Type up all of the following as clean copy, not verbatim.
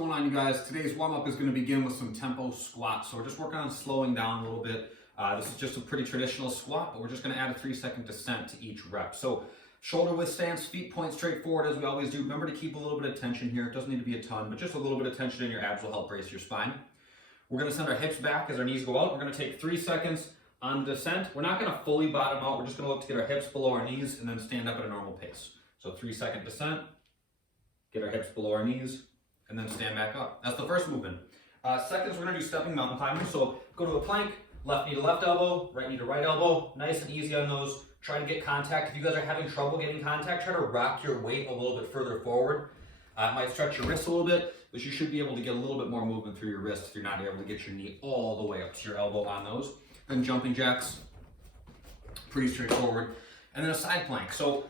going on, you guys? Today's warm-up is going to begin with some tempo squats. So we're just working on slowing down a little bit. This is just a pretty traditional squat, but we're just going to add a 3-second descent to each rep. So shoulder width stance, feet point straight forward as we always do. Remember to keep a little bit of tension here. It doesn't need to be a ton, but just a little bit of tension in your abs will help brace your spine. We're going to send our hips back as our knees go out. We're going to take 3 seconds on the descent. We're not going to fully bottom out. We're just going to look to get our hips below our knees and then stand up at a normal pace. So 3-second descent, get our hips below our knees, and then stand back up. That's the first movement. Seconds, we're going to do stepping mountain climbers. So go to a plank, left knee to left elbow, right knee to right elbow. Nice and easy on those. Try to get contact. If you guys are having trouble getting contact, try to rock your weight a little bit further forward. It might stretch your wrists a little bit, but you should be able to get a little bit more movement through your wrist if you're not able to get your knee all the way up to your elbow on those. Then jumping jacks, pretty straightforward. And then a side plank. So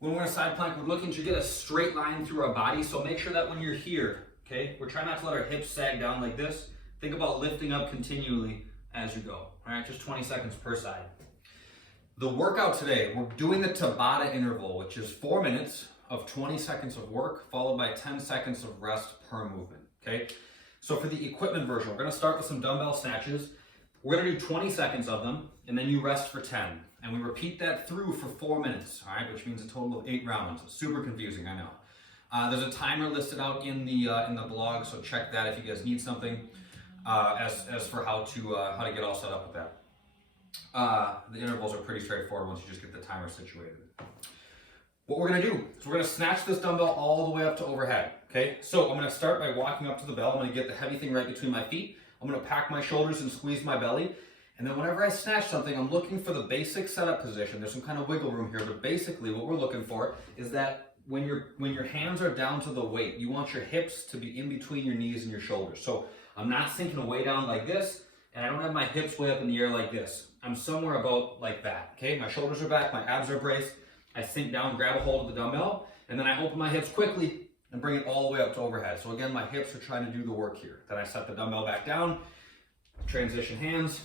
when we're in a side plank, we're looking to get a straight line through our body. So make sure that when you're here, okay, we're trying not to let our hips sag down like this. Think about lifting up continually as you go. All right, just 20 seconds per side. The workout today, we're doing the Tabata interval, which is 4 minutes of 20 seconds of work, followed by 10 seconds of rest per movement, okay? So for the equipment version, we're gonna start with some dumbbell snatches. We're gonna do 20 seconds of them, and then you rest for 10. And we repeat that through for 4 minutes, all right, which means a total of 8 rounds. It's super confusing, I know. There's a timer listed out in the blog, so check that if you guys need something as for how to get all set up with that. The intervals are pretty straightforward once you just get the timer situated. What we're gonna do is we're gonna snatch this dumbbell all the way up to overhead, okay? So I'm gonna start by walking up to the bell. I'm gonna get the heavy thing right between my feet. I'm gonna pack my shoulders and squeeze my belly. And then whenever I snatch something, I'm looking for the basic setup position. There's some kind of wiggle room here, but basically what we're looking for is that when your hands are down to the weight, you want your hips to be in between your knees and your shoulders. So I'm not sinking way down like this, and I don't have my hips way up in the air like this. I'm somewhere about like that, okay? My shoulders are back, my abs are braced. I sink down, grab a hold of the dumbbell, and then I open my hips quickly and bring it all the way up to overhead. So again, my hips are trying to do the work here. Then I set the dumbbell back down, transition hands,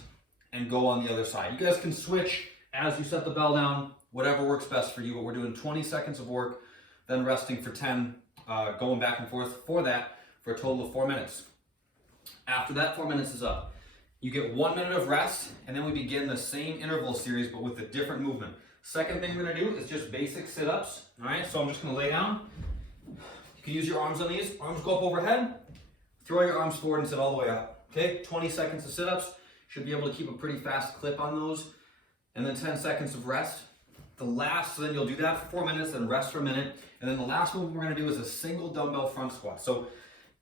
and go on the other side. You guys can switch as you set the bell down, whatever works best for you, but we're doing 20 seconds of work, then resting for 10, going back and forth for that for a total of 4 minutes. After that 4 minutes is up, you get 1 minute of rest, and then we begin the same interval series, but with a different movement. Second thing we're gonna do is just basic sit-ups, all right? So I'm just gonna lay down. You can use your arms on these. Arms go up overhead. Throw your arms forward and sit all the way up, okay? 20 seconds of sit-ups. Should be able to keep a pretty fast clip on those. And then 10 seconds of rest. So then you'll do that for 4 minutes, then rest for a minute. And then the last movement we're gonna do is a single dumbbell front squat. So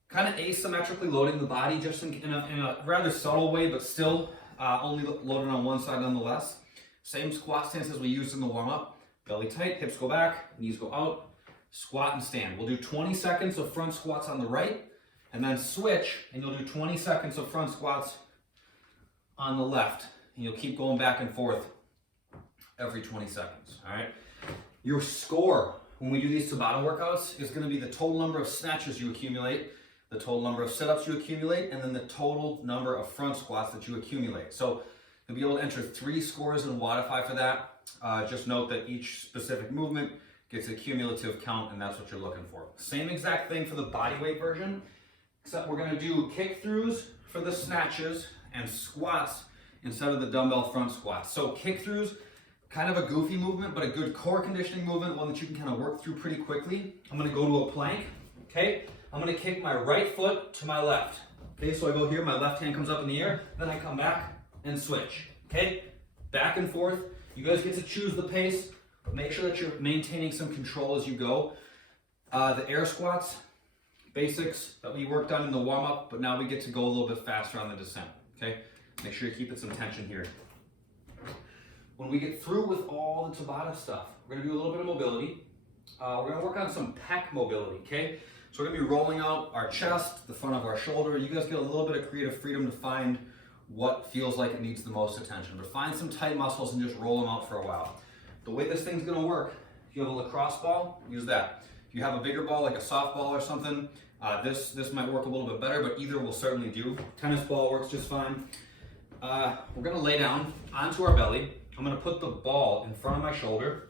kind of asymmetrically loading the body just in a rather subtle way, but still only loaded on one side nonetheless. Same squat stance as we used in the warm-up. Belly tight, hips go back, knees go out, squat and stand. We'll do 20 seconds of front squats on the right, and then switch, and you'll do 20 seconds of front squats on the left. And you'll keep going back and forth every 20 seconds, all right? Your score when we do these Tabata workouts is gonna be the total number of snatches you accumulate, the total number of sit-ups you accumulate, and then the total number of front squats that you accumulate. So you'll be able to enter 3 scores in Wodify for that. Just note that each specific movement gets a cumulative count, and that's what you're looking for. Same exact thing for the bodyweight version, except we're gonna do kick-throughs for the snatches and squats instead of the dumbbell front squats. So kick-throughs, kind of a goofy movement, but a good core conditioning movement, one that you can kind of work through pretty quickly. I'm gonna go to a plank, okay? I'm gonna kick my right foot to my left. Okay, so I go here, my left hand comes up in the air, then I come back and switch, okay? Back and forth. You guys get to choose the pace, but make sure that you're maintaining some control as you go. The air squats, basics that we worked on in the warm-up, but now we get to go a little bit faster on the descent, okay? Make sure you're keeping some tension here. When we get through with all the Tabata stuff, we're gonna do a little bit of mobility. We're gonna work on some pec mobility, okay? So we're gonna be rolling out our chest, the front of our shoulder. You guys get a little bit of creative freedom to find what feels like it needs the most attention. But find some tight muscles and just roll them out for a while. The way this thing's gonna work, if you have a lacrosse ball, use that. If you have a bigger ball, like a softball or something, this might work a little bit better, but either will certainly do. Tennis ball works just fine. We're gonna lay down onto our belly. I'm gonna put the ball in front of my shoulder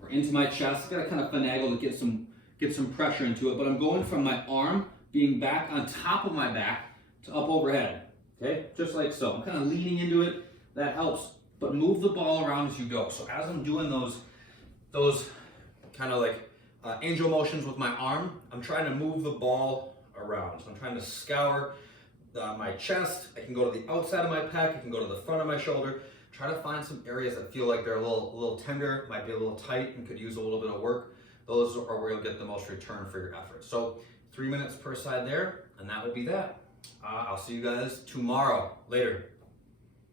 or into my chest. Gotta kind of finagle to get get some pressure into it, but I'm going from my arm being back on top of my back to up overhead, okay? Just like so. I'm kind of leaning into it. That helps, but move the ball around as you go. So as I'm doing those kind of like angel motions with my arm, I'm trying to move the ball around. So I'm trying to scour my chest. I can go to the outside of my pec. I can go to the front of my shoulder. Try to find some areas that feel like they're a little tender, might be a little tight and could use a little bit of work. Those are where you'll get the most return for your effort. So 3 minutes per side there, and that would be that. I'll see you guys tomorrow. Later.